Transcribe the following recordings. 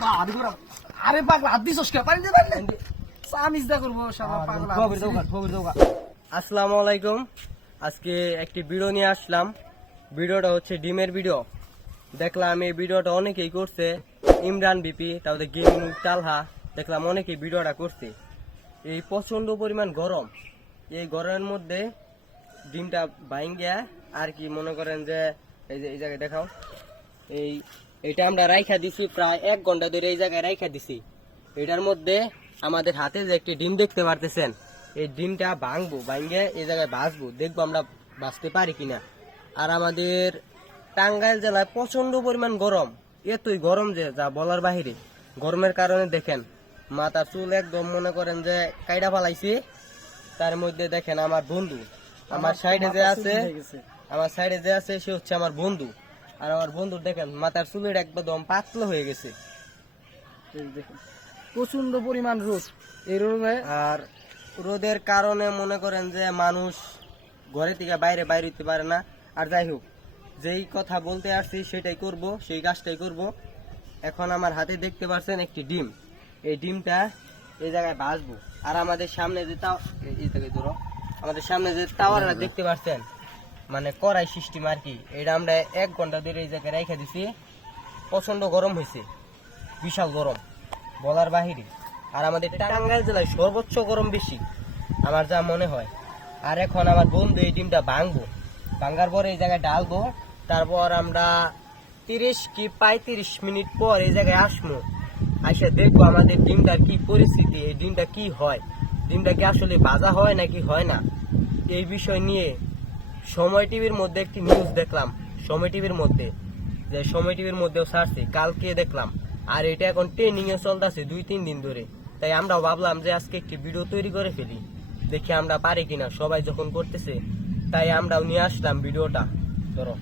আরে পাগলা হাত দিছস কে পানি দে পারলে সামিজ দা করব শালা পাগলা খবর দাও। আসসালামু আলাইকুম। আজকে একটি ভিডিও নিয়ে আসলাম। ভিডিওটা হচ্ছে ডিমের ভিডিও। দেখলাম এই ভিডিওটা অনেকেই করছে, ইমরান বিপি, তারপরে গেমিং তালহা, দেখলাম অনেকেই ভিডিওটা করছে। এই প্রচন্ড পরিমাণ গরম, এই গরমের মধ্যে ডিমটা ভাঙ্গিয়া আর কি মনে করেন যে এই জায়গায় দেখাও, এইটা আমরা রাইখা দিছি প্রায় 1 ঘন্টা ধরে এই জায়গায় রাইখা দিছি। এটার মধ্যে আমাদের হাতে যে একটি ডিম দেখতে পারতেছেন, এই ডিমটা ভাঙবো, ভাঙ্গে এই জায়গায় বাঁচবো, দেখবো আমরা বাঁচতে পারি কিনা। আর আমাদের টাঙ্গাইল জেলায় প্রচন্ড পরিমাণ গরম, এতই গরম যে যা বলার বাহিরে। গরমের কারণে দেখেন মাথার চুল একদম মনে করেন যে কাইটা ফালাইছি। তার মধ্যে দেখেন আমার বন্ধু আমার সাইডে যে আছে সে হচ্ছে আমার বন্ধু। আর আমার বন্ধুর দেখেন মাথার চুলের একদম পাতলা হয়ে গেছে। প্রচন্ড পরিমাণ রোদ, এই রোদে আর রোদের কারণে মনে করেন যে মানুষ ঘরে থেকে বাইরে হতে পারে না। আর যাই হোক, যেই কথা বলতে আসছি সেটাই করব, সেই কাজটাই করব। এখন আমার হাতে দেখতে পাচ্ছেন একটি ডিম, এই ডিমটা এই জায়গায় ভাজবো। আর আমাদের সামনে যে আমাদের সামনে যে টাওয়ারটা দেখতে পাচ্ছেন, মানে কড়াই সিস্টেম আর কি, এটা আমরা 1 ঘন্টা ধরে এই জায়গায় রেখে দিছি। প্রচন্ড গরম হয়েছে, বিশাল গরম বলার বাহিরে। আর আমাদের টাঙ্গাইল জেলায় সর্বোচ্চ গরম বেশি আমার যা মনে হয়। আর এখন আমার বন্ধু এই ডিমটা ভাঙ্গার পরে এই জায়গায় ডালবো। তারপর আমরা 30 কি 35 মিনিট পর এই জায়গায় আসবো, আইসা দেখবো আমাদের ডিমটার কি পরিস্থিতি, এই ডিমটা কি হয়, ডিমটা কি আসলে ভাজা হয় নাকি হয় না। এই বিষয় নিয়ে সময় টিভির মধ্যে একটি নিউজ দেখলাম, সময় টিভির মধ্যেও ছাড়ছে, কালকে দেখলাম। আর এটা এখন ট্রেনিং এ চলতেছে 2-3 দিন ধরে। তাই আমরা ভাবলাম যে আজকে একটি ভিডিও তৈরি করে ফেলি, দেখি আমরা পারি কিনা। সবাই যখন করতেছে তাই আমরাও নিয়ে আসলাম ভিডিওটা। ধরো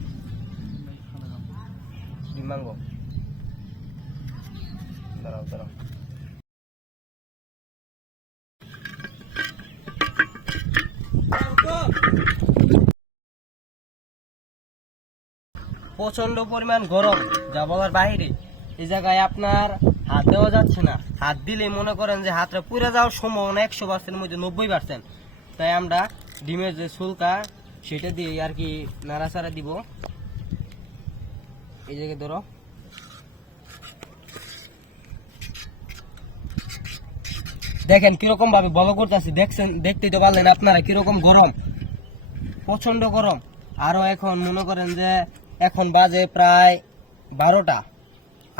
মাঙ্গো, দাঁড়াও প্রচন্ড পরিমাণ গরম যা বলার বাহিরে। এই জায়গায় আপনার হাত দেওয়া যাচ্ছে না, হাত দিলে মনে করেন যে হাতটা পুড়ে যাওয়ার সম্ভাবনা 100%-এর মধ্যে 90%। তাই আমরা ডিমের যে সুলকা সেটা দিয়ে আর কি নাড়াচাড়া দিব। এই জায়গায় ধরো, দেখেন কিরকম ভাবে বল করতেছি, দেখতেই তো পারলেন আপনারা কিরকম গরম, প্রচন্ড গরম। আরো এখন মনে করেন যে এখন বাজে প্রায় 12টা,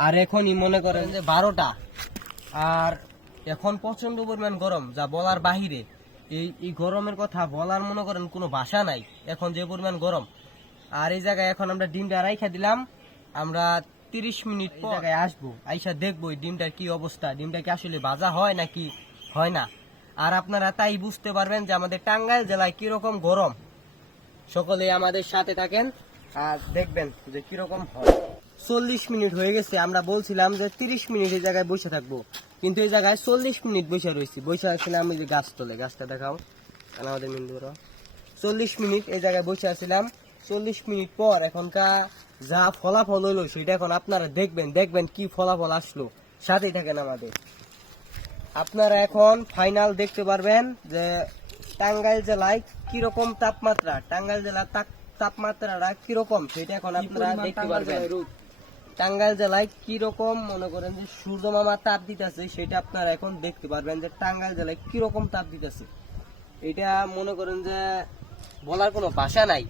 আর এখনই মনে করেন যে 12টা, আর এখন প্রচন্ড পরিমাণ গরম যা বলার বাহিরে। এই গরমের কথা বলার মনে করেন কোনো ভাষা নাই, এখন যে পরিমাণ গরম। আর এই জায়গায় এখন আমরা ডিমটা রাইখা দিলাম, আমরা 30 মিনিট পর জায়গায় আসবো, আইসা দেখবো এই ডিমটার কি অবস্থা, ডিমটা কি আসলে ভাজা হয় নাকি হয় না। আর আপনারা তাই বুঝতে পারবেন যে আমাদের টাঙ্গাইল জেলায় কিরকম গরম। সকলে আমাদের সাথে থাকেন আর দেখবেন যে কিরকম হয়। 40 মিনিট হয়ে গেছে, আমরা বলছিলাম যে 30 মিনিট এই জায়গায় বসে থাকবো, কিন্তু এই জায়গায় 40 মিনিট বসে আসছিলাম। এই যে গাছটা দেখাও আমাদের মিন্দুরা, 40 মিনিট এই জায়গায় বসে আসছিলাম। 40 মিনিট পর এখনকার যা ফলাফল হলো সেটা এখন আপনারা দেখবেন কি ফলাফল আসলো। সাথেই থাকেন আমাদের, আপনারা এখন ফাইনাল দেখতে পারবেন যে টাঙ্গাইল জেলায় কিরকম তাপমাত্রা, টাঙ্গাইল জেলার তাপমাত্রাটা কিরকম সেটা এখন আপনারা দেখতে পারবেন। টাঙ্গাইল জেলায় কিরকম মনে করেন যে সূর্য মামা তাপ দিতেছে সেটা আপনারা এখন দেখতে পারবেন যে টাঙ্গাইল জেলায় কিরকম তাপ দিতেছে। এটা মনে করেন যে বলার কোনো ভাষা নাই।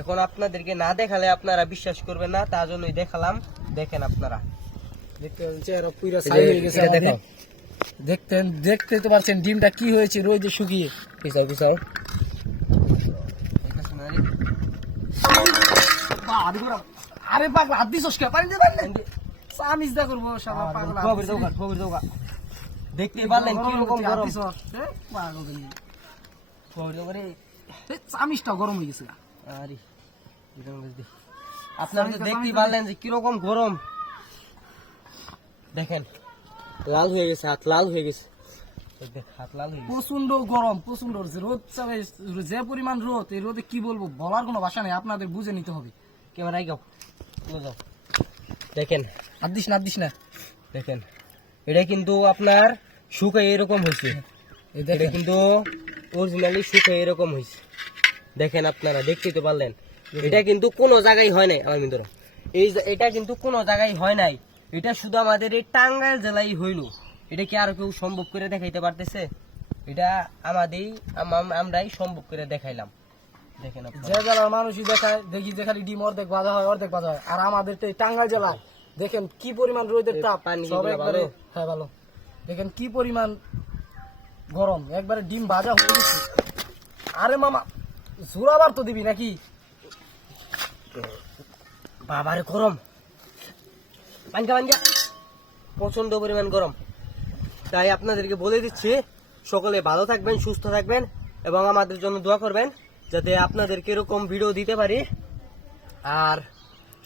এখন আপনাদেরকে না দেখালে আপনারা বিশ্বাস করবেন না, তার জন্যই দেখালাম। দেখেন আপনারা দেখতে তো পারছেন ডিমটা কি হয়েছে রোদে শুকিয়ে। পিছাও আরে পাগলা হাত দিছস কে পানি দে পারলে সামিজ দা করব শালা পাগলা খবর দাও। দেখতে পারলেন কিরকম গরম, পাগল নি খবর দাও রে, সামিজটা গরম হয়ে গেছে। আরে আপনারা তো দেখতে পারলেন যে কিরকম গরম। দেখেন লাল হয়ে গেছে, হাত লাল হয়ে গেছে। প্রচন্ড গরম, প্রচন্ড রোদ, যে পরিমাণ রোদ, এই রোদে কি বলবো, বলার কোনো ভাষা নেই, আপনাদের বুঝে নিতে হবে। ক্যামেরায় যাও, দেখেন হাত দিস না দেখেন এটা কিন্তু আপনার শুকায় এরকম হয়েছে, এই এটা দেখেন কিন্তু অরিজিনালি শুকায় এরকম হয়েছে। দেখেন আপনারা দেখতেই তো পারলেন, এটা কিন্তু কোনো জায়গায় হয় নাই আমার মিত্র, এটা কিন্তু কোনো জায়গায় হয় নাই, এটা শুধু আমাদের এই টাঙ্গাইল জেলায় হইল। এটা কি আর কেউ সম্ভব করে দেখাইতে পারতেছে? এটা আমাদেরই আমরাই সম্ভব করে দেখাইলাম। দেখেন আপনারা। যে জেলার মানুষই দেখায় দেখি যে খালি ডিম অর্ধেক ভাজা হয় অর্ধেক ভাজা হয়, আর আমাদের তো এই টাঙ্গাইল জেলা দেখেন কি পরিমাণ রোদের তাপ, পানি সব গুলা একবারে ভালো? হ্যাঁ ভালো। দেখেন কি পরিমাণ গরম, একবারে ডিম ভাজা হয়ে গেছে। আরে মামা জোরাবার তো দিবি নাকি? বাবারে গরম, পাঞ্জা পাঞ্জা, প্রচন্ড পরিমাণ গরম। তাই আপনাদেরকে বলে দিচ্ছি, সকলে ভালো থাকবেন, সুস্থ থাকবেন এবং আমাদের জন্য দোয়া করবেন যাতে আপনাদেরকে এরকম ভিডিও দিতে পারি। আর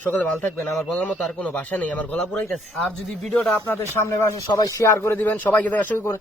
সকলে ভালো থাকবেন, আমার বলার মতো আর কোনো ভাষা নেই, আমার গলা পুরাইতেছে। আর যদি ভিডিওটা আপনাদের সামনে আসে সবাই শেয়ার করে দিবেন, সবাইকে দেখা শুরু করে